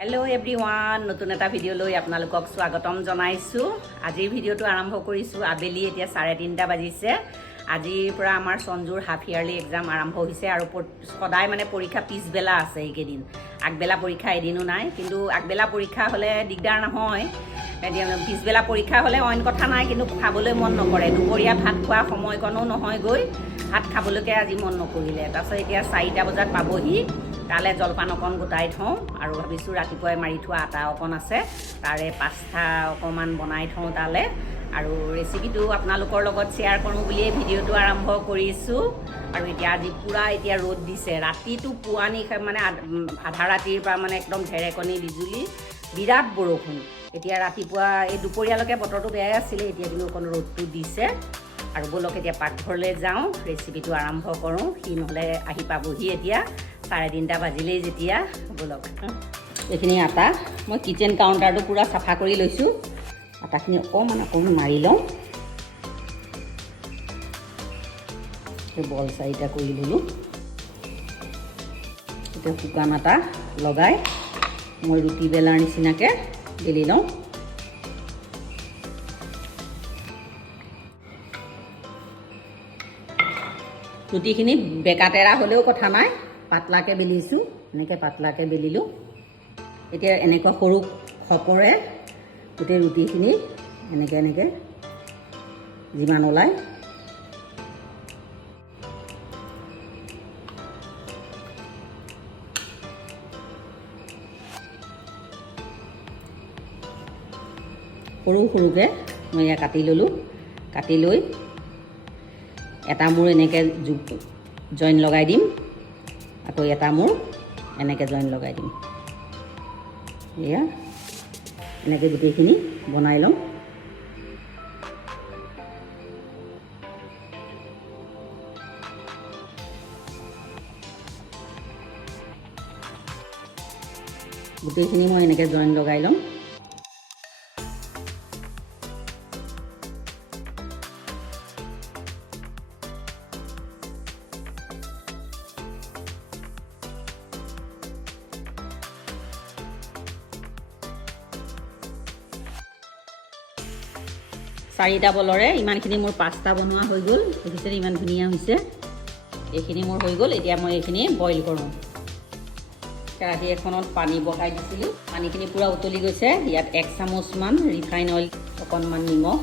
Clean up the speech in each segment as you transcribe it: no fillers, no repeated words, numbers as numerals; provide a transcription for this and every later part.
Hello' everyone, নতুন এটা ভিডিঅ'লৈ আপোনালোকক স্বাগতম জনাইছোঁ। আজিৰ ভিডিঅ'টো আৰম্ভ কৰিছোঁ আবেলি। এতিয়া 3:30 বাজিছে। আজিৰ পৰা আমাৰ সঞ্জুৰ হাফ ইয়াৰলি এক্সাম আৰম্ভ হৈছে আৰু সদায় মানে পৰীক্ষা পিছবেলা আছে এইকেইদিন। আগবেলা পৰীক্ষা এদিনো নাই, কিন্তু আগবেলা পৰীক্ষা হ'লে দিগদাৰ নহয়। পিছবেলা পৰীক্ষা হ'লে অইন কথা নাই, কিন্তু খাবলৈ মন নকৰে। দুপৰীয়া ভাত খোৱা সময়কণো নহয়গৈ, ভাত খাবলৈকে আজি মন নকৰিলে। তাৰপিছত এতিয়া 4টা বজাত পাবহি। তালৈ জলপান অকণ গোটাই থওঁ আৰু ভাবিছোঁ ৰাতিপুৱাই মাৰি থোৱা আটা অকণ আছে, তাৰে পাস্তা অকণমান বনাই থওঁ তালৈ। আৰু ৰেচিপিটো আপোনালোকৰ লগত শ্বেয়াৰ কৰোঁ বুলিয়ে ভিডিঅ'টো আৰম্ভ কৰিছোঁ। আৰু এতিয়া আজি পূৰা এতিয়া ৰ'দ দিছে। ৰাতিটো পুৱানি মানে আধা ৰাতিৰ পৰা মানে একদম ঢেৰেকনি বিজুলী, বিৰাট বৰষুণ। এতিয়া ৰাতিপুৱা এই দুপৰীয়ালৈকে বতৰটো বেয়াই আছিলে, এতিয়া কিন্তু অকণ ৰ'দটো দিছে। আৰু ব'লক এতিয়া পাকঘৰলৈ যাওঁ, ৰেচিপিটো আৰম্ভ কৰোঁ। সি নহ'লে আহি পাবহি এতিয়া, 3:30 বাজিলেই যেতিয়া। ব'লক, এইখিনি আটা মই কিচেন কাউণ্টাৰটো পূৰা চাফা কৰি লৈছোঁ। আটাখিনি অকণমান মাৰি লওঁ। বল 4টা কৰি ল'লোঁ। এতিয়া শুকান আটা লগাই মই ৰুটি বেলাৰ নিচিনাকৈ বেলি লওঁ। ৰুটিখিনি বেকা তেৰা হ'লেও কথা নাই, পাতলাকৈ বেলিছোঁ। এনেকৈ পাতলাকৈ বেলিলোঁ। এতিয়া এনেকুৱা সৰু খপৰে গোটেই ৰুটিখিনি এনেকৈ যিমান ওলায় সৰুকৈ মই এয়া কাটি ল'লোঁ। কাটি লৈ এটা মূৰ এনেকৈ জইন লগাই দিম, আকৌ এটা মূৰ এনেকৈ জইন লগাই দিম। এয়া এনেকৈ গোটেইখিনি বনাই লওঁ। গোটেইখিনি মই এনেকৈ জইন লগাই ল'ম। চাৰিটা বলৰে ইমানখিনি মোৰ পাস্তা বনোৱা হৈ গ'ল। দেখিছে ইমান ধুনীয়া হৈছে। এইখিনি মোৰ হৈ গ'ল। এতিয়া মই এইখিনি বইল কৰোঁ। কেৰাহী এখনত পানী বহাই দিছিলোঁ। পানীখিনি পূৰা উতলি গৈছে। ইয়াত 1 চামুচমান ৰিফাইন অইল, অকণমান নিমখ,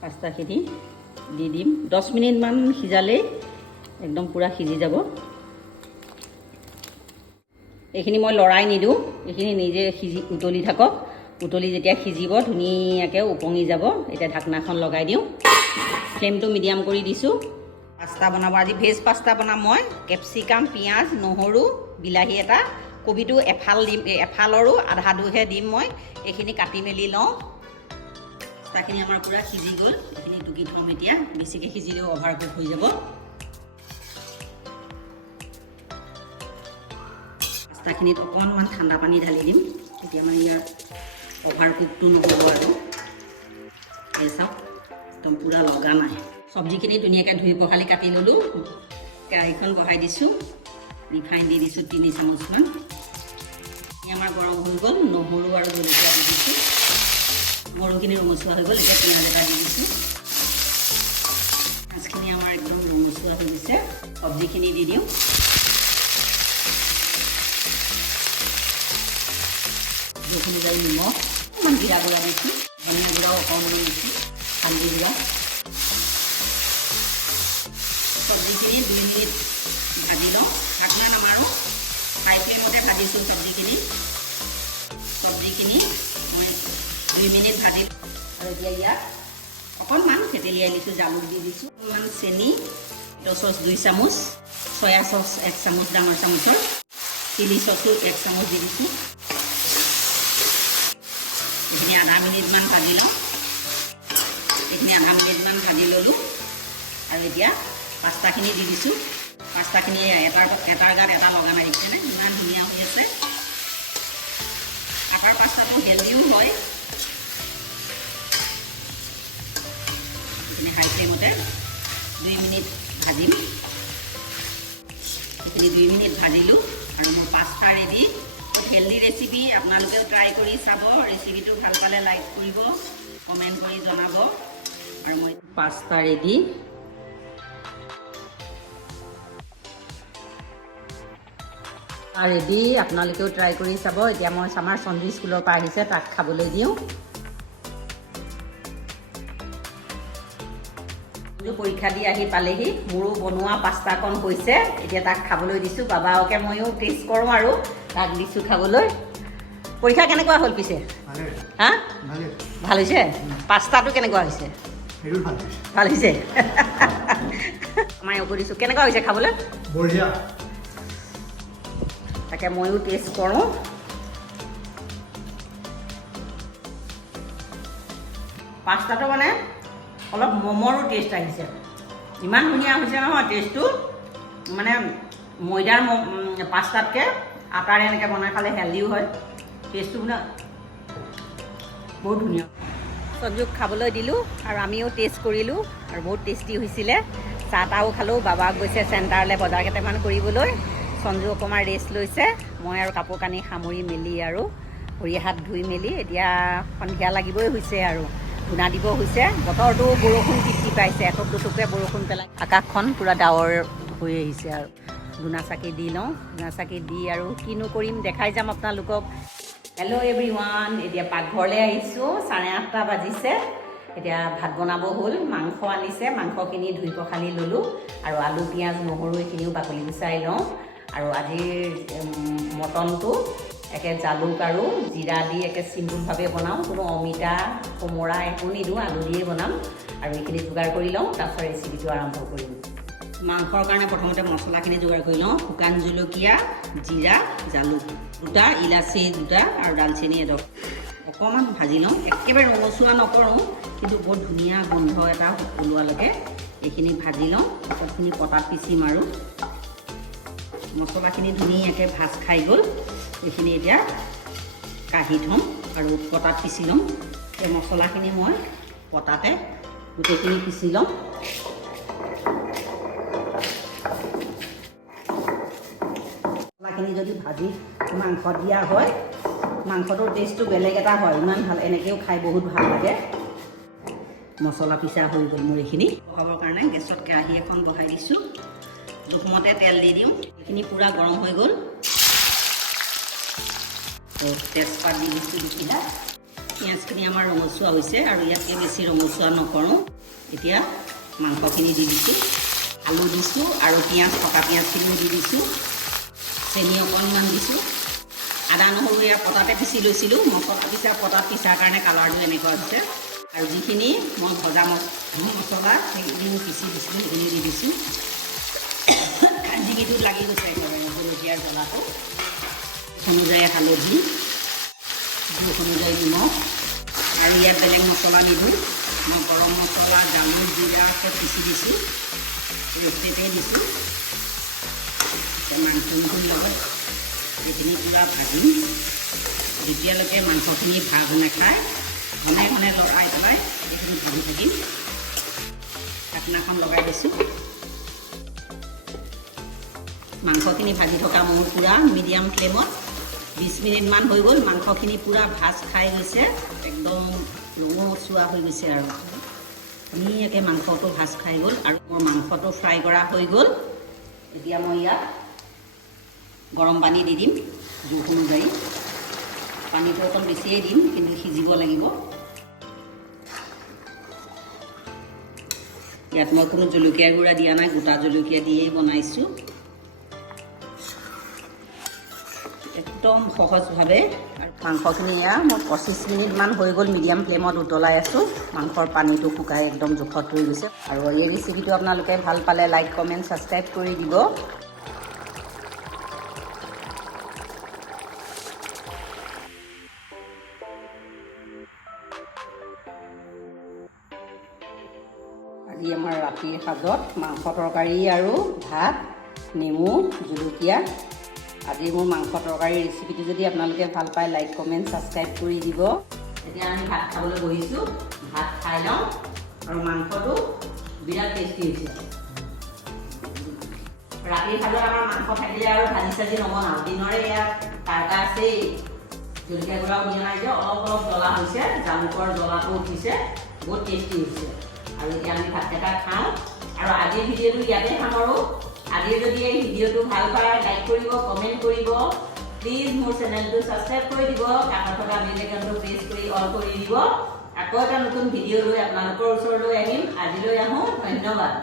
পাস্তাখিনি দি দিম। 10 মিনিটমান সিজালেই একদম পূৰা সিজি যাব। এইখিনি মই লৰাই নিদিওঁ, এইখিনি নিজে উতলি থাকক। উতলি যেতিয়া সিজিব ধুনীয়াকৈ উপঙি যাব। এতিয়া ঢাকনাখন লগাই দিওঁ। ফ্লেমটো মিডিয়াম কৰি দিছোঁ। পাস্তা বনাব আজি ভেজ পাস্তা বনাম মই। কেপচিকাম, পিঁয়াজ, নহৰু, বিলাহী এটা, কবিটো এফাল দিম, এফালৰো আধাটোহে দিম মই। এইখিনি কাটি মেলি লওঁ। পাস্তাখিনি আমাৰ পূৰা সিজি গ'ল। এইখিনি টুকি থ'ম এতিয়া, বেছিকৈ সিজিলেও অভাৰ কুক হৈ যাব। পাস্তাখিনিত অকণমান ঠাণ্ডা পানী ঢালি দিম, তেতিয়া মানে ইয়াত অভাৰ কুকটো নহ'ব। আৰু এই চাওক একদম পূৰা লগা নাই। চব্জিখিনি ধুনীয়াকৈ ধুই পখালি কাটি ল'লোঁ। কেৰাহীখন বহাই দিছোঁ। ৰিফাইন দি দিছোঁ 3 চামুচমান। আমাৰ গৰম হৈ গ'ল। নহৰু আৰু জলকীয়া দি দিছোঁ। নহৰুখিনি ৰঙচুৱা হৈ গ'ল। এতিয়া পিঁয়াজ এটা দি দিছোঁ। মাছখিনি আমাৰ একদম ৰঙচুৱা হৈ গৈছে। চব্জিখিনি দি দিওঁ। জোখ অনুযায়ী নিমখ, অকণমান জিৰা গুড়া দিছোঁ, ধনিয়া গুড়াও অকণমান দিছোঁ, হালধি গুড়া। চব্জিখিনি 2 মিনিট ভাজি লওঁ। ঢাকনা নামাৰোঁ, হাই ফ্লেমতে ভাজিছোঁ চব্জিখিনি মই 2 মিনিট ভাজি। আৰু এতিয়া ইয়াত অকণমান থেতেলিয়াই দিছোঁ, জালুক দি দিছোঁ, অকণমান চেনি, চচ 2 চামুচ, চয়া চচ 1 চামুচ ডাঙৰ চামুচৰ, চিলি চচো 1 চামুচ দি দিছোঁ। এইখিনি আধা মিনিটমান ভাজি লওঁ। এইখিনি আধা মিনিটমান ভাজি ল'লোঁ। আৰু এতিয়া পাস্তাখিনি দি দিছোঁ। পাস্তাখিনি এটাৰ গাত এটা লগা নাই, দেখিছেনে ইমান ধুনীয়া হৈ আছে। আটাৰ পাস্তাটো হেল্ডিও হয়। এইখিনি হাই ফ্লেমতে 2 মিনিট ভাজিম। এইখিনি 2 মিনিট ভাজিলোঁ আৰু মোৰ পাস্তা ৰেডি। হেল্ডি ৰেচিপি আপোনালোকেও ট্ৰাই কৰি চাব ৰেচিপিটো ভাল পালে লাইক কৰিব কমেণ্ট কৰি জনাব আৰু মই পাস্তা ৰেডি আপোনালোকেও ট্ৰাই কৰি চাব এতিয়া মই আমাৰ সঞ্জু স্কুলৰ পৰা আহিছে তাক খাবলৈ দিওঁ পৰীক্ষা দি আহি পালেহি মোৰো বনোৱা পাস্তাকণ হৈছে এতিয়া তাক খাবলৈ দিছোঁ বাবাকে ময়ো টেষ্ট কৰোঁ আৰু তাক দিছোঁ খাবলৈ পৰীক্ষা কেনেকুৱা হ'ল পিছে হা ভাল হৈছে পাস্তাটো কেনেকুৱা হৈছে ভাল হৈছে মই কৰিছোঁ কেনেকুৱা হৈছে খাবলৈ বঢ়িয়া তাকে ময়ো টেষ্ট কৰোঁ পাস্তাটো মানে অলপ মমৰো টেষ্ট আহিছে ইমান ধুনীয়া হৈছে নহয় টেষ্টটো মানে ময়দাৰ পাস্তাতকৈ আটাৰে এনেকৈ বনাই খালে হেল্ডিও হয় টেষ্টটো মানে বহুত ধুনীয়া সঞ্জুক খাবলৈ দিলোঁ আৰু আমিও টেষ্ট কৰিলোঁ আৰু বহুত টেষ্টি হৈছিলে চাহ তাহো খালোঁ বাবা গৈছে চেণ্টাৰলৈ বজাৰ কেইটামান কৰিবলৈ সঞ্জু অকণমান ৰেষ্ট লৈছে মই আৰু কাপোৰ কানি সামৰি মেলি আৰু ভৰি হাত ধুই মেলি এতিয়া সন্ধিয়া লাগিবই হৈছে আৰু ধূনা দিব হৈছে বতৰটো বৰষুণ টিপি পাইছে এটক দুটুকে বৰষুণ পেলাই আকাশখন পূৰা ডাৱৰ হৈ আহিছে আৰু ধূনা চাকি দি লওঁ ধূনা চাকি দি আৰু কিনো কৰিম দেখাই যাম আপোনালোকক হেল্ল' এভৰিৱান এতিয়া পাকঘৰলৈ আহিছোঁ 8:30 বাজিছে এতিয়া ভাত বনাব হ'ল মাংস আনিছে মাংসখিনি ধুই পখালি ল'লোঁ আৰু আলু পিঁয়াজ নহৰু এইখিনিও বাকলি গুচাই লওঁ আৰু আজিৰ মটনটো একে জালুক আৰু জিৰা দি একে চিম্পুলভাৱে বনাওঁ কোনো অমিতা কোমোৰা একো নিদিওঁ আলু দিয়ে বনাম আৰু এইখিনি যোগাৰ কৰি লওঁ তাৰপিছত ৰেচিপিটো আৰম্ভ কৰিম মাংসৰ কাৰণে প্ৰথমতে মছলাখিনি যোগাৰ কৰি লওঁ শুকান জলকীয়া জিৰা জালুক দুটা ইলাচি দুটা আৰু ডালচেনি এডক অকণমান ভাজি লওঁ একেবাৰে ৰঙচুৱা নকৰোঁ কিন্তু বহুত ধুনীয়া গোন্ধ এটা ওলোৱালৈকে এইখিনি ভাজি লওঁ চবখিনি পটাত পিচিম আৰু মছলাখিনি ধুনীয়াকৈ ভাজ খাই গ'ল এইখিনি এতিয়া কাঢ়ি থ'ম আৰু পটাত পিচি ল'ম এই মছলাখিনি মই পটাতে গোটেইখিনি পিচি ল'ম মছলাখিনি যদি ভাজি মাংস দিয়া হয় মাংসটোৰ টেষ্টটো বেলেগ এটা হয় ইমান ভাল এনেকৈও খাই বহুত ভাল লাগে মছলা পিচা হৈ গ'ল মোৰ এইখিনি বহাবৰ কাৰণে গেছত কেৰাহী এখন বহাই দিছোঁ জোখমতে তেল দি দিওঁ এইখিনি পূৰা গৰম হৈ গ'ল তেজপাত দি দিছোঁ দুখিলা পিঁয়াজখিনি আমাৰ ৰঙচুৱা হৈছে আৰু ইয়াতকৈ বেছি ৰঙচুৱা নকৰোঁ এতিয়া মাংসখিনি দি দিছোঁ আলু দিছোঁ আৰু পিঁয়াজ পকা পিঁয়াজখিনিও দি দিছোঁ চেনি অকণমান দিছোঁ আদা নহৰু ইয়াৰ পটাতে পিচি লৈছিলোঁ মছলা পিচা পটাত পিচাৰ কাৰণে কালাৰটো এনেকুৱা হৈছে আৰু যিখিনি মই ভজা মছলা সেইখিনি পিচি দিছিলোঁ সেইখিনি দি দিছোঁ জিকিটোত লাগি গৈছে একেবাৰে জলকীয়াৰ জ্বলাটো অনুযায়ী হালধি জোখ অনুযায়ী নিমখ আৰু ইয়াত বেলেগ মছলা নিদিওঁ মই গৰম মছলা জালুক জিৰা চব পিচি দিছোঁ ৰেচিপিতে দিছোঁ মাংসখিনিৰ লগত এইখিনি পূৰা ভাজিম যেতিয়ালৈকে মাংসখিনি ভাগ নাখায় ঘনে ঘনে লগাই পেলাই এইখিনি ভাজি থাকিম ঢাকনাখন লগাই দিছোঁ মাংসখিনি ভাজি থকা মোৰ পূৰা মিডিয়াম ফ্লেমত 20 মিনিটমান হৈ গ'ল মাংসখিনি পূৰা ভাজ খাই গৈছে একদম ৰঙচুৱা হৈ গৈছে আৰু ধুনীয়াকৈ মাংসটো ভাজ খাই গ'ল আৰু মোৰ মাংসটো ফ্ৰাই কৰা হৈ গ'ল এতিয়া মই ইয়াত গৰম পানী দি দিম জোখ অনুযায়ী পানীটো অকণ বেছিয়ে দিম কিন্তু সিজিব লাগিব ইয়াত মই কোনো জলকীয়া গুড়া দিয়া নাই গোটা জলকীয়া দিয়েই বনাইছোঁ একদম সহজভাৱে মাংসখিনি এয়া মোৰ 25 মিনিটমান হৈ গ'ল মিডিয়াম ফ্লেমত উতলাই আছোঁ মাংসৰ পানীটো শুকাই একদম জোখত হৈ গৈছে আৰু এই ৰেচিপিটো আপোনালোকে ভাল পালে লাইক কমেণ্ট ছাবস্ক্ৰাইব কৰি দিব আজি আমাৰ ৰাতিৰ সাজত মাংস তৰকাৰী আৰু ভাত নেমু জলকীয়া আজি মোৰ মাংস তৰকাৰী ৰেচিপিটো যদি আপোনালোকে ভাল পায় লাইক কমেণ্ট ছাবস্ক্ৰাইব কৰি দিব এতিয়া আমি ভাত খাবলৈ বহিছোঁ ভাত খাই লওঁ আৰু মাংসটো বিৰাট টেষ্টি হৈছে ৰাতিৰ সাজত আমাৰ মাংস থাকিলে আৰু ভাজি চাজি নবনাওঁ দিনৰে ইয়াত তাৰকা আছেই জলকীয়া গুড়াও দিয়া নাই যে অলপ অলপ জ্বলা হৈছে জালুকৰ জ্বলাটো উঠিছে বহুত টেষ্টি হৈছে আৰু এতিয়া আমি ভাতকেইটা খাওঁ আৰু আজিৰ ভিডিঅ'টো ইয়াতে সামৰোঁ আজিৰ যদি এই ভিডিঅ'টো ভাল পায় লাইক কৰিব কমেণ্ট কৰিব প্লিজ মোৰ চেনেলটো ছাবস্ক্ৰাইব কৰি দিব কাষত থকা বেল আইকনটো প্ৰেছ কৰি অল কৰি দিব আকৌ এটা নতুন ভিডিঅ' লৈ আপোনালোকৰ ওচৰলৈ আহিম আজিলৈ আহোঁ ধন্যবাদ